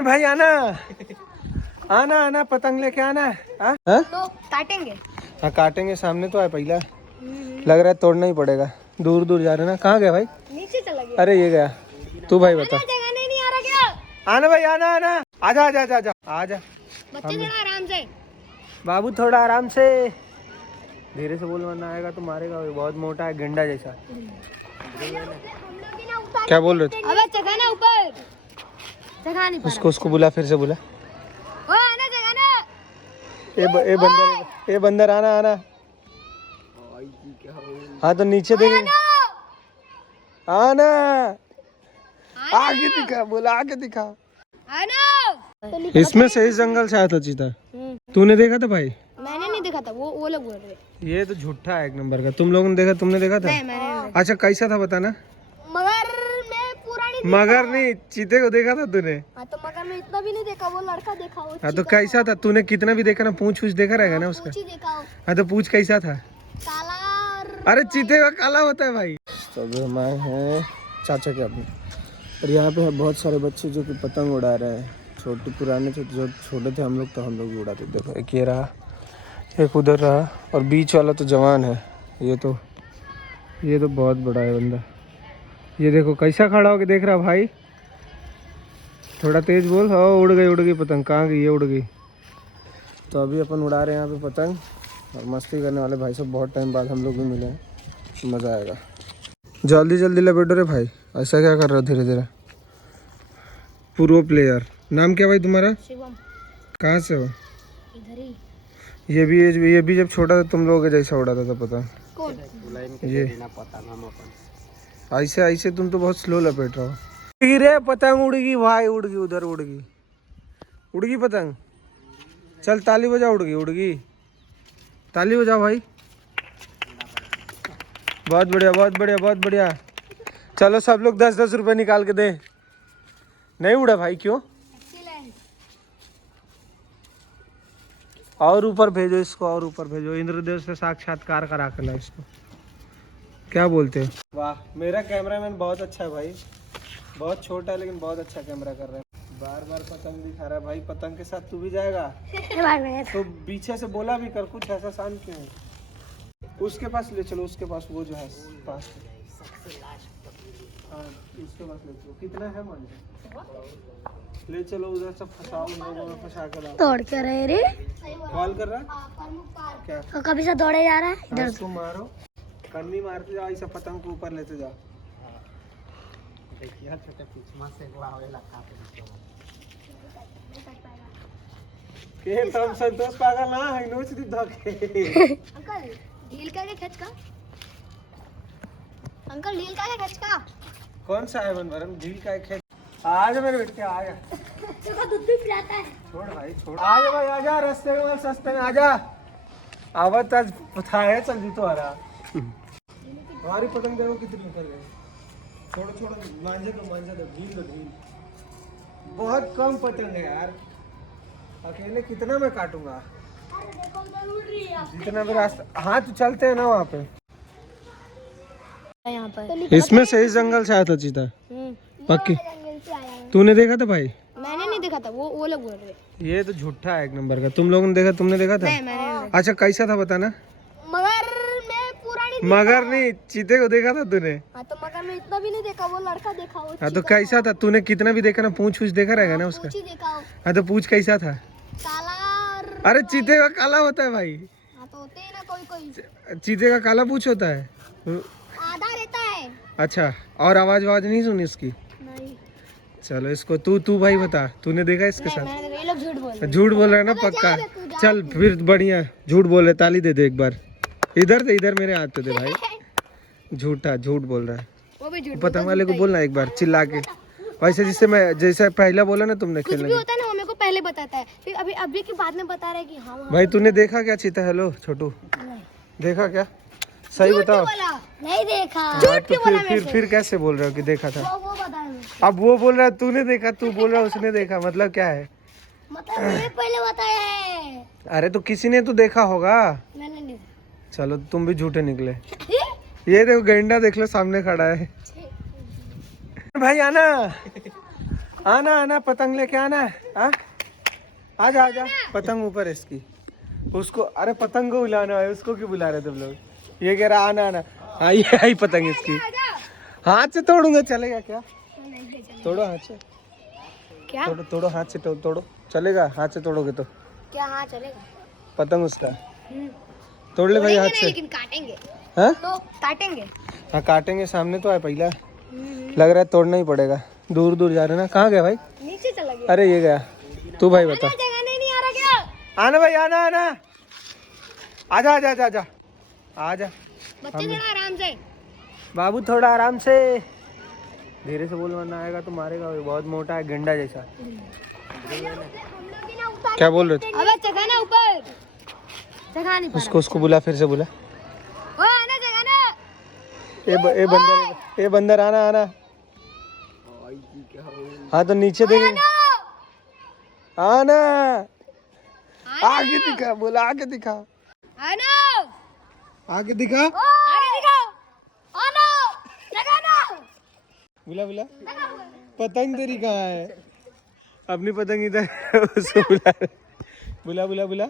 भाई आना आना आना, पतंग लेके आना है। तो काटेंगे। हाँ काटेंगे, सामने तो है पहला। लग रहा है तोड़ना ही पड़ेगा। दूर दूर जा रहे ना। कहाँ गया भाई? नीचे चला गया। अरे ये गया। तू भाई बता। जगह नहीं आ रहा क्या? आना भाई आना आना, आजा आजा आजा आजा आजा। बच्चे थोड़ा आराम से। बाबू थोड़ा आराम से, धीरे से बोल, वरना आएगा तो मारेगा। बहुत मोटा है, गेंडा जैसा। क्या बोल रहे थे? अबे जगह ना ऊपर, जगह नहीं पा रहा। उसको बुला, फिर से बुला। ओ आना जगह ना। ए बंदर आना आना। हाँ तो नीचे देख, आना। आगे दिखा, बोला आगे दिखा। आना। इसमें से इस जंगल से आया था चीता। तूने देखा था भाई? मैंने नहीं देखा था, वो लोग बोल रहे। ये तो झूठा है एक नंबर का। तुम लोगों ने देखा? तुमने देखा था? नहीं, मैंने। अच्छा कैसा था बताना। मगर मैं पूरा नहीं। मगर नहीं, चीते को देखा था तूने? हाँ तो मगर मैं इतना भी नहीं देखा, वो लड़का देखा। वो हाँ तो कैसा था? तूने कितना भी देखा ना, पूछ देखा रहेगा ना उसका। पूछ देखा। हाँ तो पूछ कैसा था? काला। अरे चीते का काला होता है भाई। तो अभी हम आए हैं चाचा के अपने, और यहाँ पे है बहुत सारे बच्चे जो कि पतंग उड़ा रहे हैं। छोटे पुराने थे, जो छोटे थे हम लोग तो हम लोग भी उड़ाते। देखो एक ये रहा, एक उधर रहा, और बीच वाला तो जवान है। ये तो बहुत बड़ा है बंदा। ये देखो कैसा खड़ा होके देख रहा भाई। थोड़ा तेज बोल। हाँ उड़ गई पतंग। कहाँ गई? ये उड़ गई। तो अभी अपन उड़ा रहे हैं यहाँ पे पतंग, और मस्ती करने वाले भाई सब। बहुत टाइम बाद हम लोग भी मिले हैं, मज़ा आएगा। जल्दी जल्दी लपेटो रे भाई। ऐसा क्या कर रहे हो धीरे धीरे? Pro player. नाम क्या भाई तुम्हारा? शिवम। कहाँ से हो? इधर ही। ये भी जब छोटा था तुम लोगों के जैसा उड़ाता था पतंग। कौन? ये ऐसे ऐसे तुम तो बहुत स्लो लपेट रहे हो। रे पतंग उड़ गई भाई, उड़ गई, उधर उड़ गई पतंग। चल ताली बजा। उड़ गई। ताली बजाओ भाई। बहुत बढ़िया बहुत बढ़िया बहुत बढ़िया। चलो सब लोग 10-10 रुपए निकाल के दे। नहीं उड़ा भाई, क्यों? और ऊपर भेजो इसको, और ऊपर भेजो। इंद्रदेव से साक्षात्कार करा के ला इसको। क्या बोलते हैं? वाह, मेरा कैमरामैन बहुत अच्छा है भाई। बहुत छोटा है लेकिन बहुत अच्छा कैमरा कर रहा है। बार बार पतंग दिखा रहा है भाई। पतंग के साथ तू भी जाएगा? तो पीछे से बोला भी कर, कुछ ऐसा शान क्यों है? उसके पास ले चलो, उसके पास वो जो है पास। हाँ उसके पास ले चलो। कितना है मान ले चलो, उधर से फंसाओ, लोगों में फंसा कर लाओ। दौड़ क्या रहे रे? कॉल कर रहा क्या? तो कभी से दौड़े जा रहा है इधर। उसको मारो, कन्नी मारते जाओ, ऐसा पतंग को ऊपर लेते जाओ। देखिए छोटे पिछमा से के तुम संतोष पागल ना है, नोच दी धके। अंकल ढील का खच का। अंकल ढील का खच का। कौन सा है बनभरन? झील का एक खेत। आज मेरे बेटे आजा। तो दूध भी पिलाता है। छोड़ भाई छोड़। आजा भाई आजा, रास्ते में सस्ते में आजा। आवत आज पता है, चल जी तो आ रहा। हमारी पतंग देखो कितनी निकल गई। छोड़ो छोड़ो, मांझे दो ढील दो ढील। बहुत कम पतंग है यार, अकेले कितना मैं काटूंगा? जितना भी रास्ता। हाँ तो चलते हैं ना वहाँ पे। यहाँ पर इसमें से इस जंगल से आया था चीता पक्की। तूने देखा था भाई? मैंने नहीं देखा था, वो लोग बोल रहे। ये तो झूठा है एक नंबर का। तुम लोगों ने देखा? तुमने देखा था? नहीं, मैंने। अच्छा कैसा था बताना। मगर मैं पूरा नहीं। मगर नहीं, चीते को देखा था तूने? हाँ तो मगर मैं इतना भी नहीं देखा, वो लड़का देखा। वो हाँ तो कैसा था? तूने कितना भी देखा ना, पूछ देखा रहेगा ना उसका। देखा। हाँ तो पूछ कैसा था? काला। अरे चीते का काला होता है भाई। हाँ तो होते हैं ना कोई। चीते का काला पूछ होता है, आधा रहता है। अच्छा, और आवाज नहीं सुनी उसकी? नहीं। चलो इसको तू भाई बता, तूने देखा इसके साथ? मैंने ये लोग झूठ बोल रहे हैं। झूठ बोल रहा है ना पक्का? चल फिर बढ़िया, झूठ बोल रहे, ताली दे दे एक बार। इधर मेरे हाथ पे दे भाई। झूठा झूठ बोल रहा है। वो भी झूठ। पतंग वाले को बोलना एक बार चिल्ला के, वैसे जैसे पहला बोला ना तुमने कुछ खेलने भी होता है ना, वो मेरे को पहले बताता है, फिर अभी के बाद में बता रहा है कि हाँ भाई तूने देखा क्या चीता? हेलो छोटू, देखा क्या? सही बताओ। नहीं देखा। हाँ, तो फिर कैसे बोल रहे हो कि देखा था? वो बता रहे। अब वो बोल रहा है तूने देखा, तू बोल रहा है उसने देखा, मतलब क्या है? मतलब मैंने पहले बताया है। अरे तो किसी ने तो देखा होगा। मैंने नहीं। चलो तुम भी झूठे निकले। ये देखो गेंडा देख लो सामने खड़ा है। भाई आना आना आना पतंग लेके आना हाँ आजा आजा पतंग ऊपर है इसकी उसको अरे पतंग को बुलाना है उसको क्यों बुला रहे तुम लोग ये कह रहा आना आना हाँ ये आई पतंग इसकी हाथ से तोड़ूंगा चलेगा क्या तोड़ो हाथ से क्या तोड़ो तोड़ो हाथ से तोड़ो चलेगा हाथ से तोड़ोगे तो क्या हाँ चलेगा पतंग उसका तोड़ ले भाई हाथ से लेकिन काटेंगे हाँ तो काटेंगे हाँ काटेंगे सामने तो है पहला लग रहा है तोड़ना ही पड़ेगा दूर दूर जा रहे ना कहाँ गया भाई नीचे चला गया अरे ये गया तू भाई बता जगह नहीं आ रहा क्या आना भाई आना आना आजा आजा आजा आजा आजा बच्चे थोड़ा आराम से बाबू थोड़ा आराम से धीरे से बोल वरना आएगा तो मारेगा वो बहुत मोटा है गंडा जैसा क्या बोल रहे थे अबे जगह ना ऊपर जगह नहीं पा उसको बुला फिर से बुला रहा ओ आना जगह ना ए बंदर आना आना हाँ तो नीचे देंगे आना आगे दिखा बोला आगे दिखा आना आगे दिखा आगे दिखाओ आना जगह ना बुला बुला पतंग तेरी कहाँ है अपनी पतंग इधर उसको बुला बुला बुला बुला